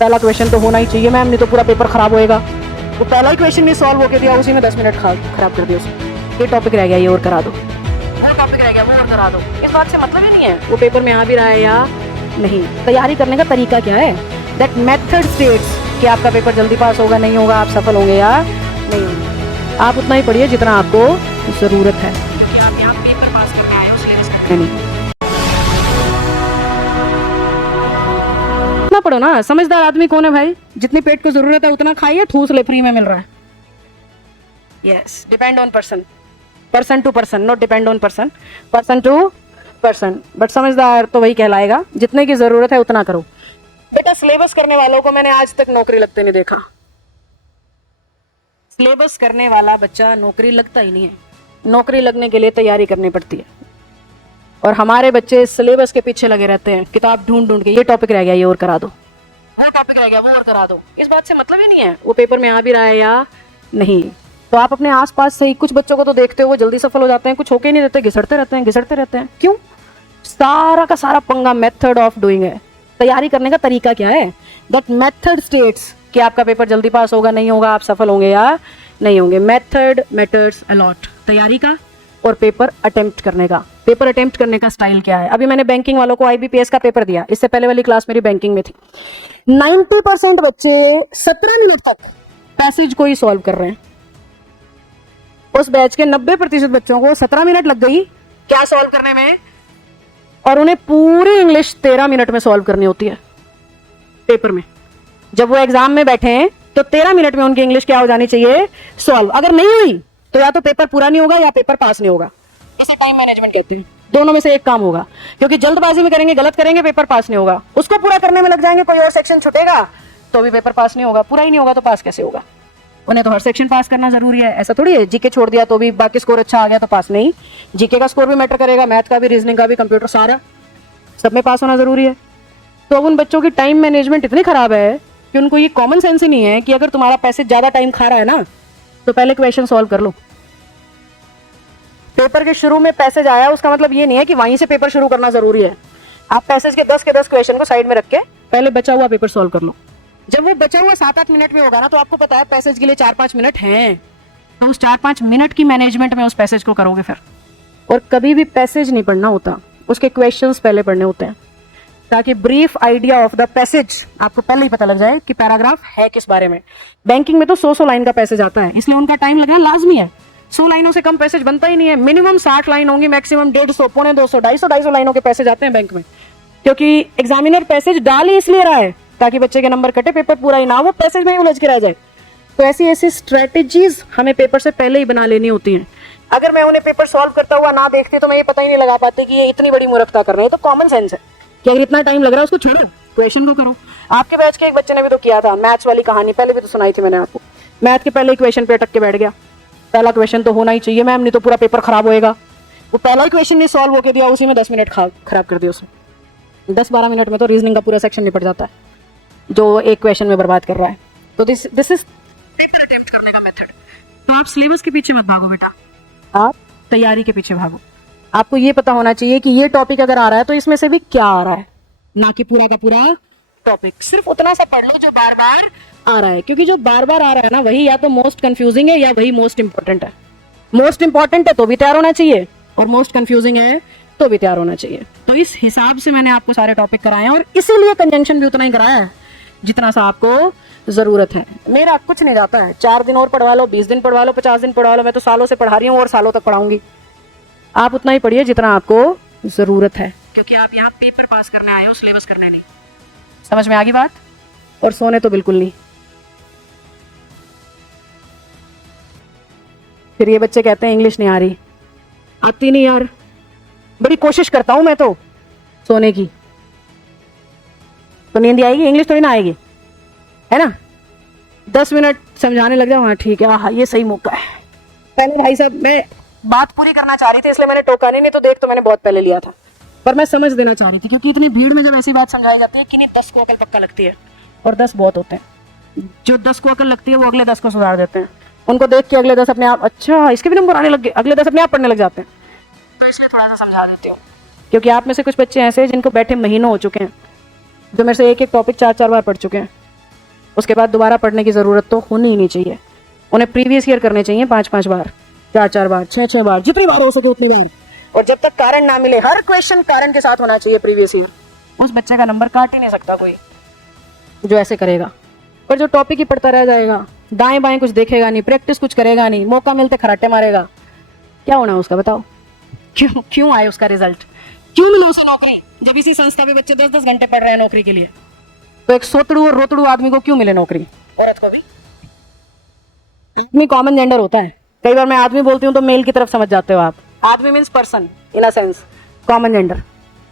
पहला क्वेश्चन तो होना ही चाहिए मैम, नहीं तो पूरा पेपर खराब होएगा। वो पहला ही क्वेश्चन नहीं सॉल्व होके दिया, उसी में 10 मिनट खराब कर दिया उसने। ये टॉपिक रह गया, ये और करा दो, वो टॉपिक रह गया, वो और करा दो। इस बात से मतलब ही नहीं है वो पेपर में आ भी रहा है या नहीं। तैयारी करने का तरीका क्या है? दैट मेथड स्टेट्स कि आपका पेपर जल्दी पास होगा नहीं होगा, आप सफल होंगे या नहीं होंगे। आप उतना ही पढ़िए जितना आपको जरूरत है, क्योंकि आप यहाँ पेपर पास करने आए हो, इसलिए नहीं ना पढ़ो ना। समझदार आदमी कौन है भाई? जितनी पेट को जरूरत है उतना खाइए, ठूस ले, फ्री में मिल रहा है। Yes, depend on person, person to person, not depend on person, person to person. But समझदार तो वही कहलाएगा जितने की जरूरत है उतना करो। बेटा सिलेबस करने वालों को मैंने आज तक नौकरी लगते नहीं देखा। सिलेबस करने वाला बच्चा नौकरी लगता ही नहीं है। नौकरी लगने के लिए तैयारी करनी पड़ती है, और हमारे बच्चे सिलेबस के पीछे लगे रहते हैं, किताब ढूंढ ढूंढ के। ये टॉपिक रह गया, ये और करा दो, वो टॉपिक रह गया, वो और करा दो। इस बात से मतलब ही नहीं है वो पेपर में आ भी रहा है या नहीं। तो आप अपने आसपास से ही कुछ बच्चों को तो देखते हो वो जल्दी सफल हो जाते हैं, कुछ होके नहीं देते, घिसड़ते रहते हैं, घिसड़ते रहते हैं। क्यों? सारा का सारा पंगा मेथड ऑफ डूइंग है। तैयारी करने का तरीका क्या है? दैट मेथड स्टेट्स कि आपका पेपर जल्दी पास होगा नहीं होगा, आप सफल होंगे या नहीं होंगे। Method matters a lot. तैयारी का और पेपर अटेम्प्ट करने का। पेपर अटेम्प्ट करने का स्टाइल क्या है? अभी मैंने बैंकिंग वालों को IBPS का पेपर दिया, इससे पहले वाली क्लास मेरी बैंकिंग में थी। 90% बच्चे 17 मिनट तक पैसेज को ही सॉल्व कर रहे हैं। उस बैच के 90% बच्चों को 17 मिनट लग गई क्या सॉल्व करने में, और उन्हें पूरी इंग्लिश 13 मिनट में सॉल्व करनी होती है पेपर में। जब वो एग्जाम में बैठे हैं तो 13 मिनट में उनकी इंग्लिश क्या हो जानी चाहिए? सॉल्व। अगर नहीं हुई तो या तो पेपर पूरा नहीं होगा या पेपर पास नहीं होगा। इसे टाइम मैनेजमेंट कहते हैं। दोनों में से एक काम होगा, क्योंकि जल्दबाजी में करेंगे, गलत करेंगे, पेपर पास नहीं होगा। उसको पूरा करने में लग जाएंगे, कोई और सेक्शन छूटेगा तो भी पेपर पास नहीं होगा। पूरा ही नहीं होगा तो पास कैसे होगा? उन्हें तो हर सेक्शन पास करना जरूरी है। ऐसा थोड़ी है जीके छोड़ दिया तो भी बाकी स्कोर अच्छा आ गया तो पास नहीं। जीके का स्कोर भी मैटर करेगा, मैथ का भी, रीजनिंग का भी, कंप्यूटर, सारा सब में पास होना जरूरी है। तो अब उन बच्चों की टाइम मैनेजमेंट इतनी खराब है कि उनको ये कॉमन सेंस ही नहीं है कि अगर तुम्हारा पैसे ज्यादा टाइम खा रहा है ना तो पहले क्वेश्चन सॉल्व कर लो। पेपर के शुरू में पैसेज आया उसका मतलब ये नहीं है कि वहीं से पेपर शुरू करना जरूरी है। आप पैसेज के 10 क्वेश्चन को साइड में रख के पहले बचा हुआ पेपर सॉल्व कर लो। जब वो बचा हुआ 7-8 मिनट में होगा ना तो आपको पता है पैसेज के लिए 4-5 मिनट हैं, तो उस 4-5 मिनट की मैनेजमेंट में उस पैसेज को करोगे फिर। और कभी भी पैसेज नहीं पढ़ना होता, उसके क्वेश्चंस पहले पढ़ने होते हैं, ताकि brief idea of the passage आपको पहले ही पता लग जाए कि पैराग्राफ है किस बारे में। बैंकिंग में तो 100 लाइन का पैसेज आता है, इसलिए उनका टाइम लगना लाजमी है। 100 लाइनों से कम पैसेज बनता ही नहीं है। मिनिमम 60 लाइन होंगी, मैक्सिमम 150, पौने 200, 250 लाइनों के पैसेज आते हैं बैंक में, क्योंकि एग्जामिनर पैसेज डाल ही इसलिए रहा है ताकि बच्चे के नंबर कटे, पेपर पूरा ही ना हो, वो पैसेज में ही उलझ के रह जाए। तो ऐसी ऐसी स्ट्रेटेजीज हमें पेपर से पहले ही बना लेनी होती हैं। अगर मैं उन्हें पेपर सॉल्व करता हुआ ना देखती तो मैं ये पता ही नहीं लगा पाती कि ये इतनी बड़ी मूर्खता कर रहे हैं। तो कॉमन सेंस है कि अगर इतना टाइम लग रहा है उसको छोड़ो, क्वेश्चन को करो। आपके बैच के एक बच्चे ने भी तो किया था, मैथ्स वाली कहानी पहले भी तो सुनाई थी मैंने आपको। मैथ के पहले ही क्वेश्चन पे अटक के बैठ गया। पहला क्वेश्चन तो होना ही चाहिए मैम, नहीं तो पूरा पेपर खराब होएगा। वो पहला ही क्वेश्चन नहीं सॉल्व होके दिया, उसी में 10 मिनट खराब कर दिया उसने। 10-12 मिनट में तो रीजनिंग का पूरा सेक्शन निपट जाता है जो एक क्वेश्चन में बर्बाद कर रहा है। तो दिस इज पेपर अटेम्प्ट करने का मेथड। तो आप सिलेबस के पीछे मत भागो बेटा, आप तैयारी के पीछे भागो। आपको ये पता होना चाहिए कि ये टॉपिक अगर आ रहा है तो इसमें से भी क्या आ रहा है, ना कि पूरा का पूरा टॉपिक। सिर्फ उतना सा पढ़ लो जो बार बार आ रहा है, क्योंकि जो बार बार आ रहा है ना वही या तो मोस्ट कंफ्यूजिंग है या वही मोस्ट इंपॉर्टेंट है। मोस्ट इंपॉर्टेंट है तो भी तैयार होना चाहिए, और मोस्ट कंफ्यूजिंग है तो भी तैयार होना चाहिए। तो इस हिसाब से मैंने आपको सारे टॉपिक कराए हैं, और इसीलिए कंजंक्शन भी उतना ही कराया है जितना सा आपको जरूरत है। मेरा कुछ नहीं जाता है, 4 दिन और पढ़वा लो, 20 दिन पढ़वा लो, 50 दिन पढ़वा लो, मैं तो सालों से पढ़ा रही हूँ और सालों तक पढ़ाऊंगी। आप उतना ही पढ़िए जितना आपको जरूरत है, क्योंकि आप यहाँ पेपर पास करने आए हो, सिलेबस करने नहीं। समझ में आ गई बात? और सोने तो बिल्कुल नहीं। फिर ये बच्चे कहते हैं इंग्लिश नहीं आ रही। आती नहीं यार, बड़ी कोशिश करता हूं मैं तो सोने की। तो नींद आएगी, इंग्लिश थोड़ी ना आएगी, है ना? 10 मिनट समझाने लग जाओ, हाँ ठीक है, हाँ ये सही मौका है। पहले भाई साहब मैं बात पूरी करना चाह रही थी इसलिए मैंने टोका नहीं तो देख तो मैंने बहुत पहले लिया था, पर मैं समझ देना चाह रही थी, क्योंकि इतनी भीड़ में जब ऐसी बात समझाई जाती है कि नहीं 10 को अकल पक्का लगती है, और 10 बहुत होते हैं। जो 10 को अकल लगती है वो अगले 10 को सुधार देते हैं। उनको देख के अगले 10 अपने आप, अच्छा इसके भी नंबर आने लग गए, अगले 10 अपने आप पढ़ने लग जाते हैं। तो इसलिए थोड़ा सा समझा देती हूँ, क्योंकि आप में से कुछ बच्चे ऐसे हैं जिनको बैठे महीनों हो चुके हैं, जो मेरे से एक एक टॉपिक 4-4 बार पढ़ चुके हैं। उसके बाद दोबारा पढ़ने की ज़रूरत तो होनी ही नहीं चाहिए। उन्हें प्रीवियस ईयर करने चाहिए 5-5 बार, 4-4 बार, 6-6 बार, जितनी बार हो सके उतनी बार। और जब तक कारण ना मिले, हर क्वेश्चन कारण के साथ होना चाहिए प्रीवियस ईयर। उस बच्चे का नंबर काट ही नहीं सकता कोई जो ऐसे करेगा। पर जो टॉपिक ही पढ़ता रह जाएगा, दाएं बाएं कुछ देखेगा नहीं, प्रैक्टिस कुछ करेगा नहीं, मौका मिलते खराटे मारेगा, क्या होना उसका बताओ? क्यों क्यों आए उसका रिजल्ट? क्यों मिला उसे नौकरी? जब इसी संस्था में बच्चे 10-10 घंटे पढ़ रहे हैं नौकरी के लिए, तो एक सोतड़ू और रोतड़ू आदमी को क्यों मिले नौकरी? औरत को भी। आदमी कॉमन जेंडर होता है। कई बार मैं आदमी बोलती हूँ तो मेल की तरफ समझ जाते हो आप। आदमी means person in a sense, common gender.